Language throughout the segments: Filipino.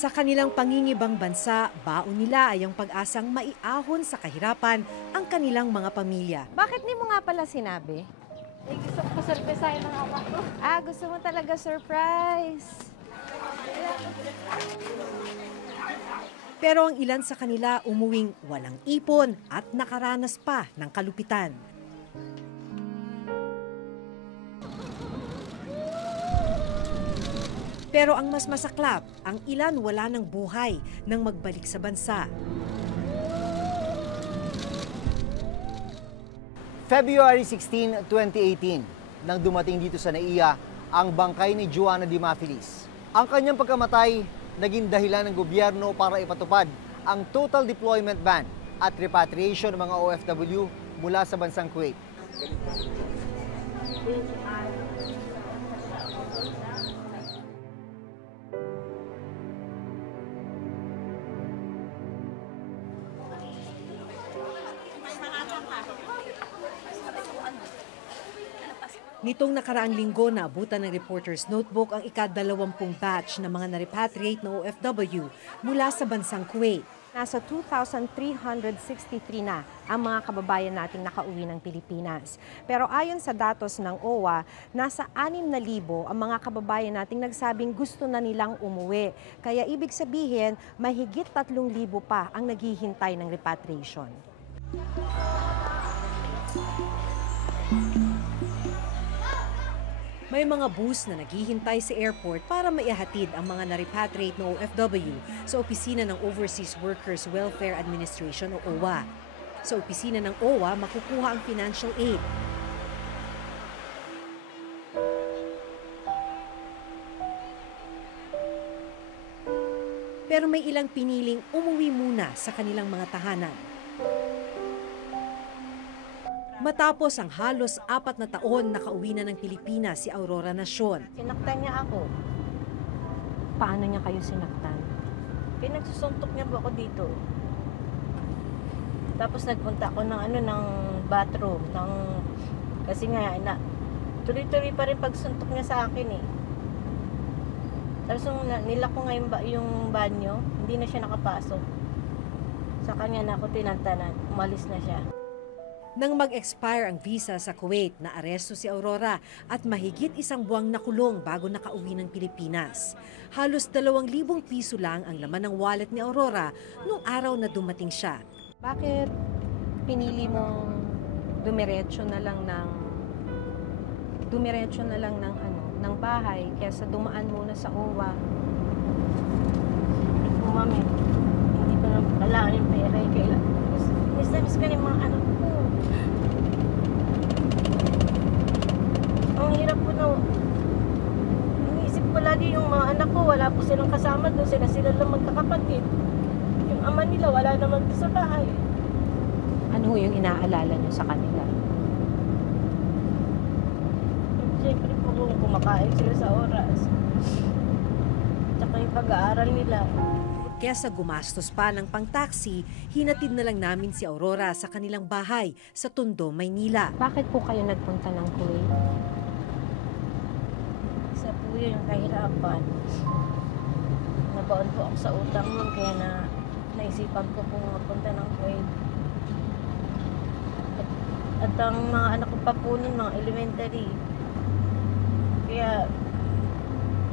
Sa kanilang pangingibang bansa, baon nila ay ang pag-asang maiahon sa kahirapan ang kanilang mga pamilya. Bakit di mo nga pala sinabi? Gusto ko surprisahin ng ama ko. Gusto mo talaga surprise. Pero ang ilan sa kanila umuwing walang ipon at nakaranas pa ng kalupitan. Pero ang mas masaklap, ang ilan wala ng buhay nang magbalik sa bansa. February 16, 2018, nang dumating dito sa NAIA ang bangkay ni Joanna Dimafilis. Ang kanyang pagkamatay naging dahilan ng gobyerno para ipatupad ang total deployment ban at repatriation ng mga OFW mula sa bansang Kuwait. Nitong nakaraang linggo, naabutan ng Reporter's Notebook ang ika-20 batch ng mga na-repatriate na OFW mula sa bansang Kuwait. Nasa 2,363 na ang mga kababayan nating nakauwi ng Pilipinas. Pero ayon sa datos ng OWA, nasa 6,000 ang mga kababayan nating nagsabing gusto na nilang umuwi. Kaya ibig sabihin, mahigit 3,000 pa ang naghihintay ng repatriation. May mga bus na naghihintay sa airport para maihatid ang mga na-repatriate na OFW sa opisina ng Overseas Workers Welfare Administration o OWA. Sa opisina ng OWA, makukuha ang financial aid. Pero may ilang piniling umuwi muna sa kanilang mga tahanan. Matapos ang halos 4 na taon, nakauwi na ng Pilipinas si Aurora Nacion. Sinaktan niya ako. Paano niya kayo sinaktan? Pinagsusuntok niya po ako dito. Tapos nagpunta ako ng bathroom. Kasi nga, tuloy-tuloy pa rin pagsuntok niya sa akin eh. Tapos nilak ko nga yung banyo, hindi na siya nakapasok. Sa kanya na ako tinantanan, umalis na siya. Nang mag-expire ang visa sa Kuwait, naaresto si Aurora at mahigit 1 buwang nakulong bago nakauwi ng Pilipinas. Halos 2,000 piso lang ang laman ng wallet ni Aurora nung araw na dumating siya. Bakit pinili mong dumiretso na lang ng bahay kaysa dumaan muna sa OWA? Mami, hindi ko na kailangan yung pera. Miss ka ng mga anak ko. Ang hirap ko na. Iniisip ko lagi yung mga anak ko, wala po silang kasama doon. Sila lang magkakapatid. Yung ama nila, wala naman sa bahay. Ano yung inaalala niyo sa kanila? Siyempre po kung kumakain sila sa oras. Tsaka yung pag-aaral nila. Kesa gumastos pa ng pang-taxi, hinatid na lang namin si Aurora sa kanilang bahay sa Tondo, Maynila. Bakit po kayo nagpunta ng Kuwait? Isa po yung kahirapan. Nabaon po ako sa utang nun, kaya naisipan ko pong mapunta ng Kuwait. At ang mga anak ko pa po nun, mga elementary. Kaya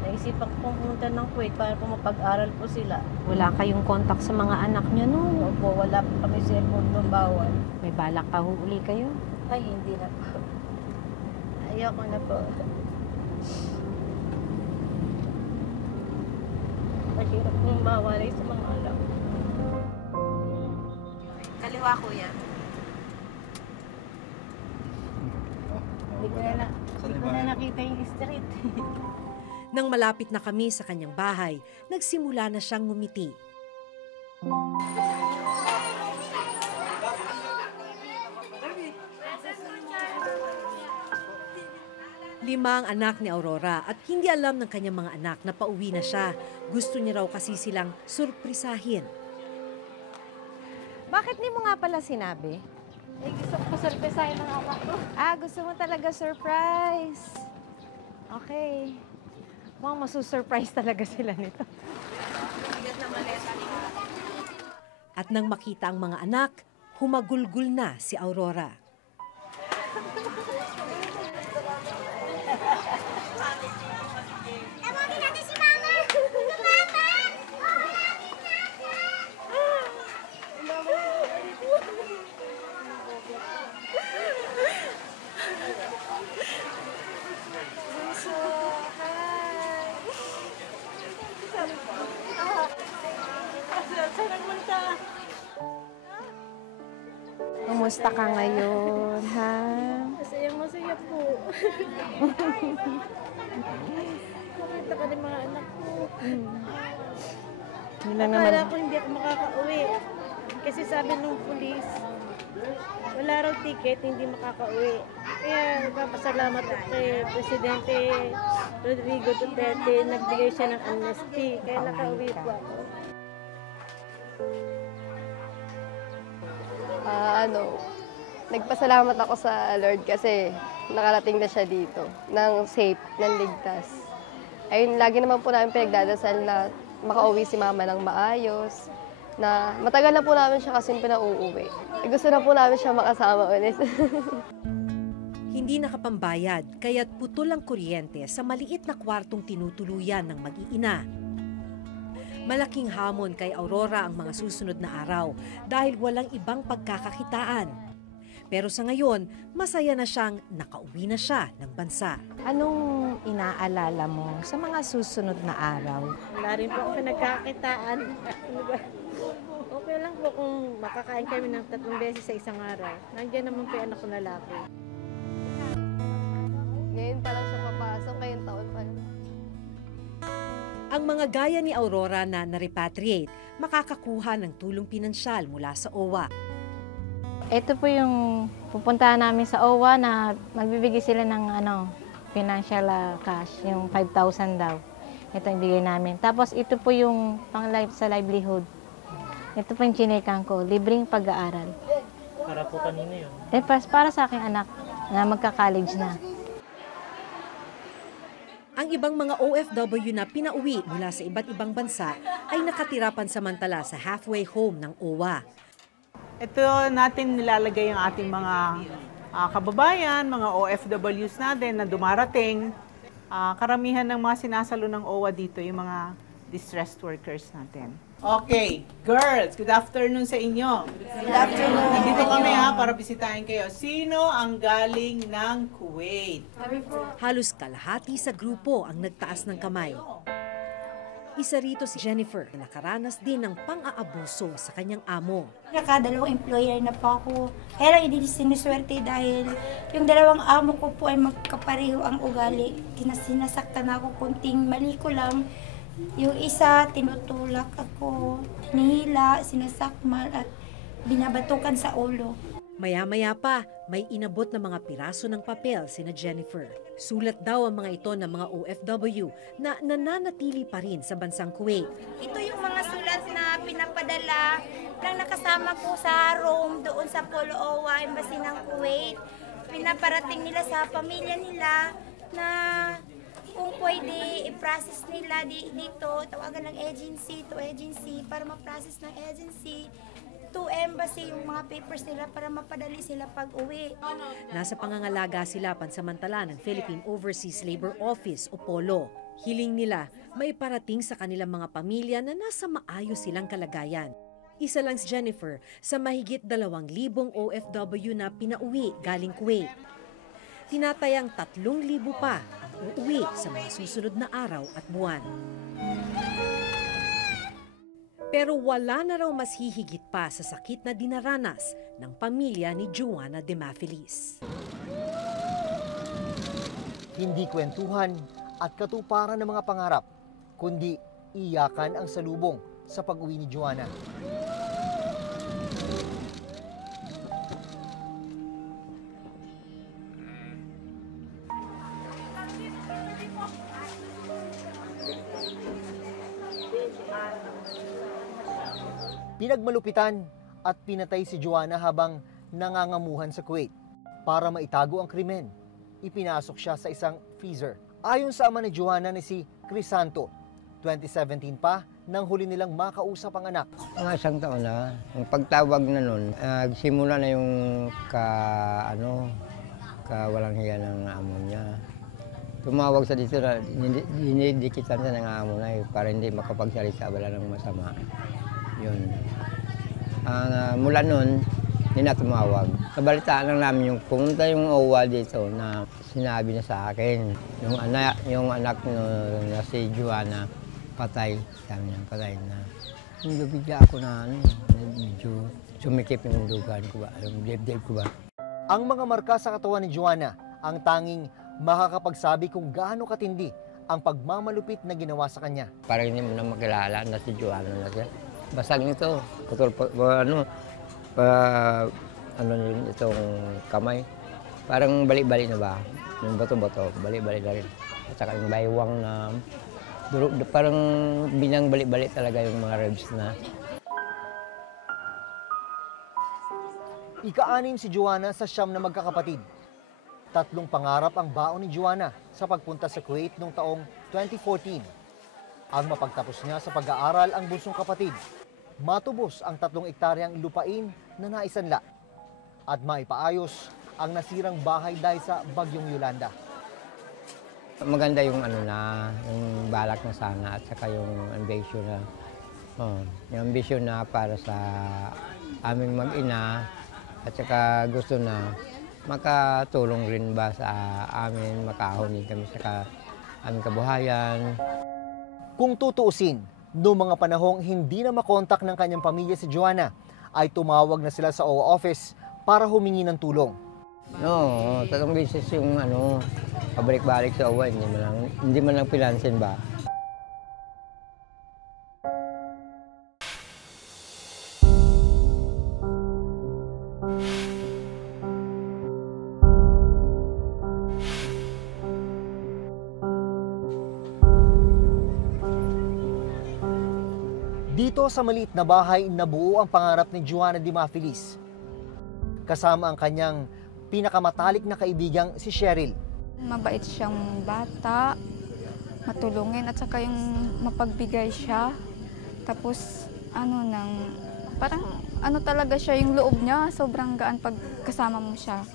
naisipan ko pong pumunta ng Kuwait para po mapag-aral po sila. Wala kayong contact sa mga anak niyo noon? Opo, wala po kami cellphone doon, bawal. May balak pa huli kayo? Ay, hindi na po. Ayoko na po. Mahirap pong mawalay sa mga anak. Kaliwa, kuya. Hindi ko na nakita yung street. Nang malapit na kami sa kanyang bahay, nagsimula na siyang ngumiti. Lima ang anak ni Aurora at hindi alam ng kanyang mga anak na pauwi na siya. Gusto niya raw kasi silang surprisahin. Bakit di mo nga pala sinabi? Gusto ko surprisahin ng ama ko. Gusto mo talaga surprise. Okay. Mukhang masusurprise talaga sila nito. At nang makita ang mga anak, humagulgul na si Aurora. Kumusta ka ngayon, ha? Masaya po. Makita ka ng mga anak ko. Yun lang naman. Akala ko hindi ako makakauwi. Kasi sabi nung pulis, wala raw ticket, hindi makakauwi. Kaya nagpapasalamat ako kay Presidente Rodrigo Duterte, nagbigay siya ng amnesty. Kaya nakauwi po ako. Nagpasalamat ako sa Lord kasi nakarating na siya dito ng safe, ng ligtas. Ayun, lagi naman po namin pinagdadasal na makauwi si Mama ng maayos, na matagal na po namin siya kasi pinauuwi. Gusto na po namin siya makasama ulit. Hindi nakapambayad, kaya't putol ang kuryente sa maliit na kwartong tinutuluyan ng mag-iina. Malaking hamon kay Aurora ang mga susunod na araw dahil walang ibang pagkakakitaan. Pero sa ngayon, masaya na siyang nakauwi na siya ng bansa. Anong inaalala mo sa mga susunod na araw? Wala rin po ako pinagkakitaan. Okay lang po kung makakain kami ng 3 beses sa isang araw. Nandiyan naman po yung anak ko lalaki. Ngayon pa lang siya papasok, ngayong taon pa lang. Ang mga gaya ni Aurora na na-repatriate, makakakuha ng tulong pinansyal mula sa OWA. Ito po yung pupuntahan namin sa OWA na magbibigay sila ng financial cash, yung 5,000 daw. Ito yung bigay namin. Tapos ito po yung sa livelihood. Ito po yung chinekan ko, libreng pag-aaral. Para po kanina yun? Para sa aking anak na magka-college na. Ang ibang mga OFW na pinauwi mula sa iba't ibang bansa ay nakatira pansamantala sa halfway home ng OWA. Ito natin nilalagay ang ating mga kababayan, mga OFWs natin na dumarating. Karamihan ng mga sinasalo ng OWA dito, yung mga distressed workers natin. Okay, girls, good afternoon sa inyo. Good afternoon. Nandito kami para bisitahin kayo. Sino ang galing ng Kuwait? Halos kalahati sa grupo ang nagtaas ng kamay. Isa rito si Jennifer na nakaranas din ng pang-aabuso sa kanyang amo. Nakadalawang employer na po ako. Kaya lang hindi sinuswerte dahil yung dalawang amo ko po ay magkapareho ang ugali. Sinasaktan ako, kunting mali ko lang. Yung isa, tinutulak ako, hinihila, sinasakmal at binabatukan sa ulo. Maya-maya pa, may inabot na mga piraso ng papel sina Jennifer. Sulat daw ang mga ito ng mga OFW na nananatili pa rin sa bansang Kuwait. Ito yung mga sulat na pinapadala ng nakasama ko sa Rome doon sa Polo OWA, Embassy ng Kuwait. Pinaparating nila sa pamilya nila na kung pwede i-process nila dito, tawagan ng agency to agency para ma-process ng agency to embassy yung mga papers nila para mapadali sila pag-uwi. Nasa pangangalaga sila pansamantala ng Philippine Overseas Labor Office o POLO. Hiling nila may parating sa kanilang mga pamilya na nasa maayos silang kalagayan. Isa lang si Jennifer sa mahigit 2,000 OFW na pinauwi galing Kuwait. Tinatayang 3,000 pa ang uuwi sa mga susunod na araw at buwan. Pero wala na raw mas hihigit pa sa sakit na dinaranas ng pamilya ni Joanna Demafilis. Hindi kwentuhan at katuparan ng mga pangarap, kundi iyakan ang salubong sa pag-uwi ni Joanna. Pinagmalupitan at pinatay si Joanna habang nangangamuhan sa Kuwait. Para maitago ang krimen, ipinasok siya sa isang freezer. Ayon sa ama ni Joanna na si Crisanto, 2017 pa nang huli nilang makausap ang anak. Mga isang taon na, ang pagtawag na nun, simula na yung walang hiya ng amo niya. Tumawag sa dito na dinidikitan siya ng amo na para hindi makapagsalita wala ng masama. Yun. Mula nun, hindi na tumawag. Kabalitaan lang namin yung pumunta yung OWA dito na sinabi na sa akin. Yung anak na si Joanna, patay. Sabi niya, patay na. Hindi bigla ako na medyo sumikip yung dugan ko ba, yung dibdib ko ba. Ang mga marka sa katawan ni Joanna ang tanging makakapagsabi kung gaano katindi ang pagmamalupit na ginawa sa kanya. Parang hindi mo na makilala na si Joanna na siya. Basag nito, putol itong kamay. Parang balik-balik na ba? Yung bato-bato, balik-balik na rin. At saka yung baywang na parang binang balik-balik talaga yung mga ribs na. Ika-anim si Joanna sa 9 na magkakapatid. 3 pangarap ang baon ni Joanna sa pagpunta sa Kuwait noong taong 2014. Ang mapagtapos niya sa pag-aaral ang bunsong kapatid, matubos ang 3 ektaryang lupain na naisanla at maipaayos ang nasirang bahay dahil sa bagyong Yolanda. Maganda yung yung balak na sana at saka yung ambition na para sa aming mag-ina at saka gusto na makatulong rin ba sa amin, makahonin kami sa aming kabuhayan. Kung tutuusin, noong mga panahong hindi na makontak ng kanyang pamilya si Joanna, ay tumawag na sila sa OWA office para humingi ng tulong. No, 3 beses yung pabalik-balik sa OWA, hindi man lang pinansin ba. Dito sa maliit na bahay, nabuo ang pangarap ni Joanna Dimafilis. Kasama ang kanyang pinakamatalik na kaibigang si Cheryl. Mabait siyang bata, matulungin at saka yung mapagbigay siya. Tapos parang talaga siya yung loob niya, sobrang gaan pag kasama mo siya.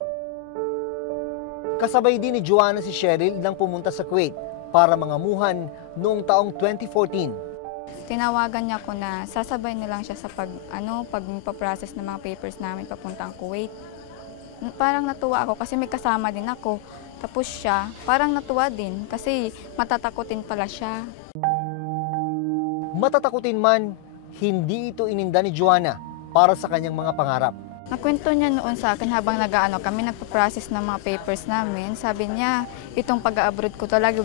Kasabay din ni Joanna si Cheryl nang pumunta sa Kuwait para mangamuhan noong taong 2014. Tinawagan niya ko na sasabay na lang siya sa pagpaprocess ng mga papers namin papuntang Kuwait. Parang natuwa ako kasi may kasama din ako. Tapos siya, parang natuwa din kasi matatakutin pala siya. Matatakutin man, hindi ito ininda ni Joanna para sa kanyang mga pangarap. Nakwento niya noon sa akin habang kami nagpa-process ng mga papers namin. Sabi niya, itong pag-abroad ko talaga,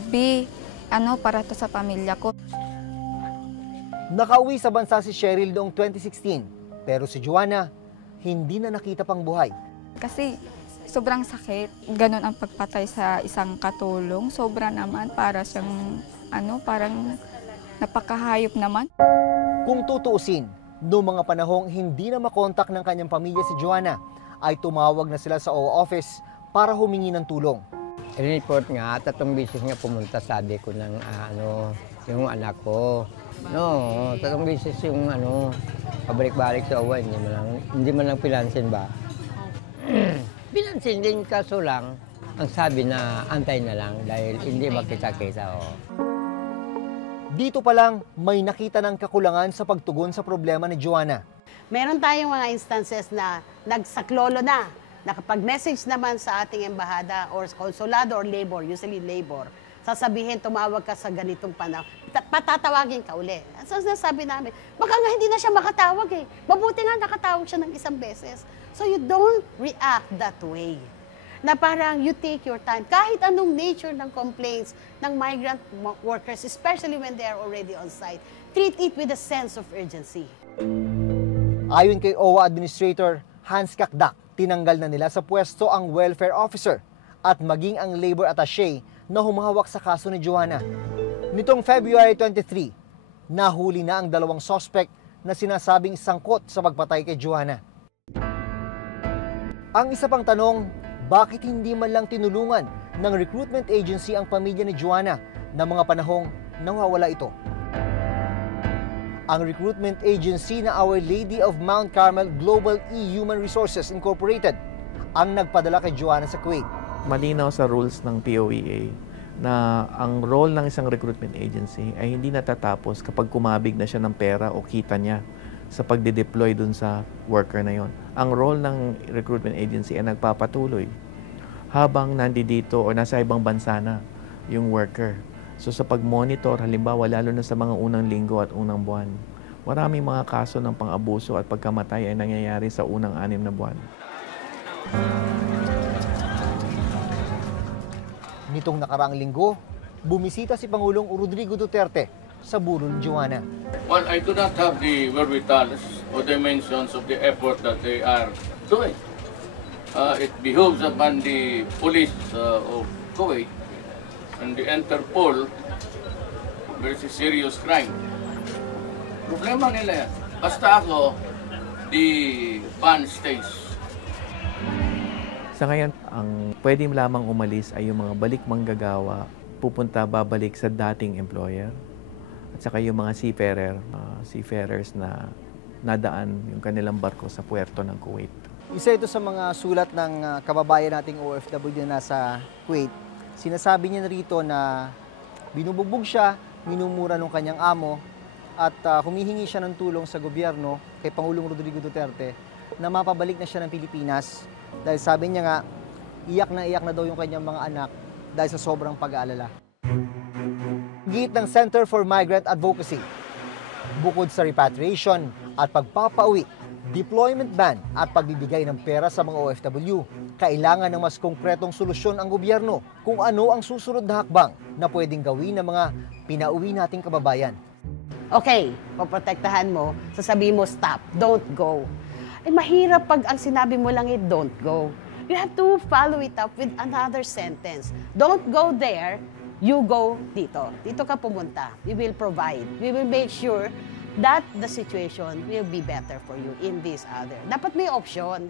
para to sa pamilya ko. Nakauwi sa bansa si Cheryl noong 2016, pero si Joanna hindi na nakita pang buhay. Kasi sobrang sakit, ganun ang pagpatay sa isang katulong. Sobra naman, para siyang parang napakahayop naman. Kung tutuusin, noong mga panahong hindi na makontak ng kanyang pamilya si Joanna, ay tumawag na sila sa OWA office para humingi ng tulong. Report nga, 3 beses nga pumunta, sabi ko ng yung anak ko. No, 3 beses yung pabalik-balik sa OWA, hindi man lang pinansin ba. Pinansin din, kaso lang, ang sabi na antay na lang dahil hindi makita-kita. Dito pa lang, may nakita ng kakulangan sa pagtugon sa problema ni Joanna. Meron tayong mga instances na nagsaklolo na nakapag-message naman sa ating embahada or konsulado or labor, usually labor, sasabihin, tumawag ka sa ganitong panahon, patatawagin ka uli. So, nasabi namin, baka nga hindi na siya makatawag eh. Mabuti nga nakatawag siya ng 1 beses. So, you don't react that way. Na parang you take your time. Kahit anong nature ng complaints ng migrant workers, especially when they are already on site, treat it with a sense of urgency. Ayon kay OWA Administrator Hans Kakdak, tinanggal na nila sa pwesto ang welfare officer at maging ang labor attaché na humahawak sa kaso ni Joanna. Nitong February 23, nahuli na ang 2 suspect na sinasabing sangkot sa pagpatay kay Joanna. Ang isa pang tanong, bakit hindi man lang tinulungan ng recruitment agency ang pamilya ni Joanna na mga panahong nawawala ito? ang recruitment agency na Our Lady of Mount Carmel Global E-Human Resources Incorporated ang nagpadala kay Joanna sa Kuwait. Malinaw sa rules ng POEA na ang role ng isang recruitment agency ay hindi natatapos kapag kumabig na siya ng pera o kita niya sa pagde-deploy dun sa worker na yon. Ang role ng recruitment agency ay nagpapatuloy habang nandito o nasa ibang bansa na yung worker. So sa pag-monitor, halimbawa lalo na sa mga unang linggo at unang buwan, maraming mga kaso ng pang-abuso at pagkamatay ay nangyayari sa unang 6 na buwan. Nitong nakaraang linggo, bumisita si Pangulong Rodrigo Duterte sa burol ni Joanna. Well, I do not have the wherewithal or dimensions of the effort that they are doing. It behoves upon the police of Kuwait and the Interpol versus serious crime. Problema nila yan. Basta ako, the ban stays. Sa ngayon, ang pwede lamang umalis ay yung mga balik manggagawa, babalik sa dating employer, at saka yung mga seafarers na nadaan yung kanilang barko sa puerto ng Kuwait. Isa ito sa mga sulat ng kababayan nating OFW na nasa Kuwait. Sinasabi niya rito na binubugbog siya, minumura ng kanyang amo, at humihingi siya ng tulong sa gobyerno kay Pangulong Rodrigo Duterte na mapabalik na siya ng Pilipinas. Dahil sabi niya nga, iyak na daw yung kanyang mga anak dahil sa sobrang pag-aalala. Git ng Center for Migrant Advocacy, bukod sa repatriation at pagpapauwi, deployment ban at pagbibigay ng pera sa mga OFW, kailangan ng mas konkretong solusyon ang gobyerno kung ano ang susunod na hakbang na pwedeng gawin ng mga pinauwi nating kababayan. Okay, poprotektahan mo, sasabihin mo stop, don't go. Eh mahirap pag ang sinabi mo lang don't go. You have to follow it up with another sentence. Don't go there, you go dito. Dito ka pumunta. We will provide. We will make sure that the situation will be better for you in this other. Dapat may option.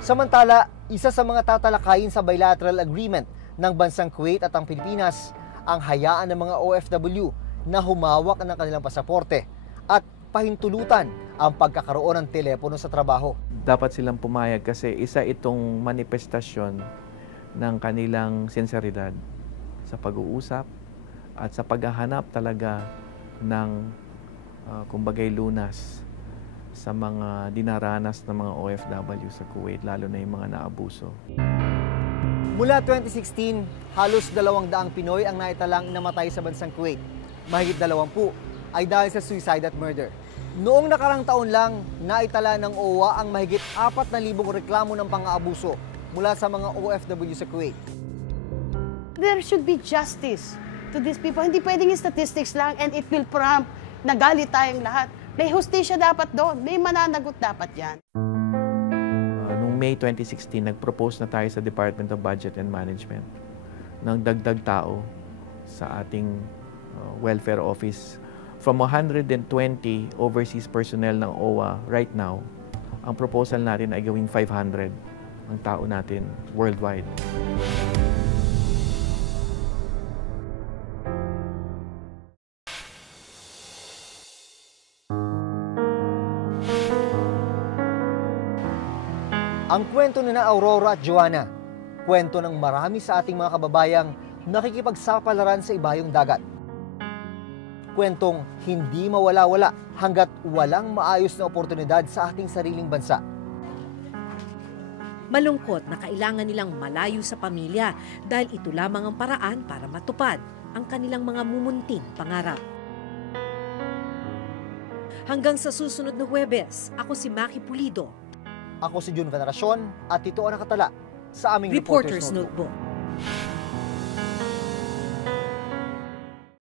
Samantala, isa sa mga tatalakayin sa bilateral agreement ng bansang Kuwait at ang Pilipinas ang hayaan ng mga OFW na humawak ng kanilang pasaporte at pahintulutan ang pagkakaroon ng telepono sa trabaho. Dapat silang pumayag kasi isa itong manifestasyon ng kanilang sinseridad sa pag-uusap at sa paghahanap talaga ng kumbagay lunas sa mga dinaranas ng mga OFW sa Kuwait, lalo na yung mga naabuso. Mula 2016, halos 200 Pinoy ang naitalang namatay sa bansang Kuwait. Mahigit 20 ay dahil sa suicide at murder. Noong nakarang taon lang, naitala ng OWA ang mahigit 4,000 reklamo ng pang-aabuso mula sa mga OFW sa Kuwait. There should be justice to these people. Hindi pwedeng yung statistics lang and it will prompt nagalit tayong lahat. May hustisya dapat doon. May mananagot dapat yan. Noong May 2016, nag-propose na tayo sa Department of Budget and Management ng dagdag tao sa ating welfare office. From 120 overseas personnel ng OWA right now, ang proposal natin ay gawing 500 ang tao natin worldwide. Ang kwento ni na Aurora at Joanna, kwento ng marami sa ating mga kababayang nakikipagsapalaran sa ibayong dagat. Kwentong hindi mawala-wala hanggat walang maayos na oportunidad sa ating sariling bansa. Malungkot na kailangan nilang malayo sa pamilya dahil ito lamang ang paraan para matupad ang kanilang mga mumunting pangarap. Hanggang sa susunod na Huwebes, ako si Maki Pulido. Ako si Jun Veneracion at ito ang nakatala sa aming Reporter's Notebook.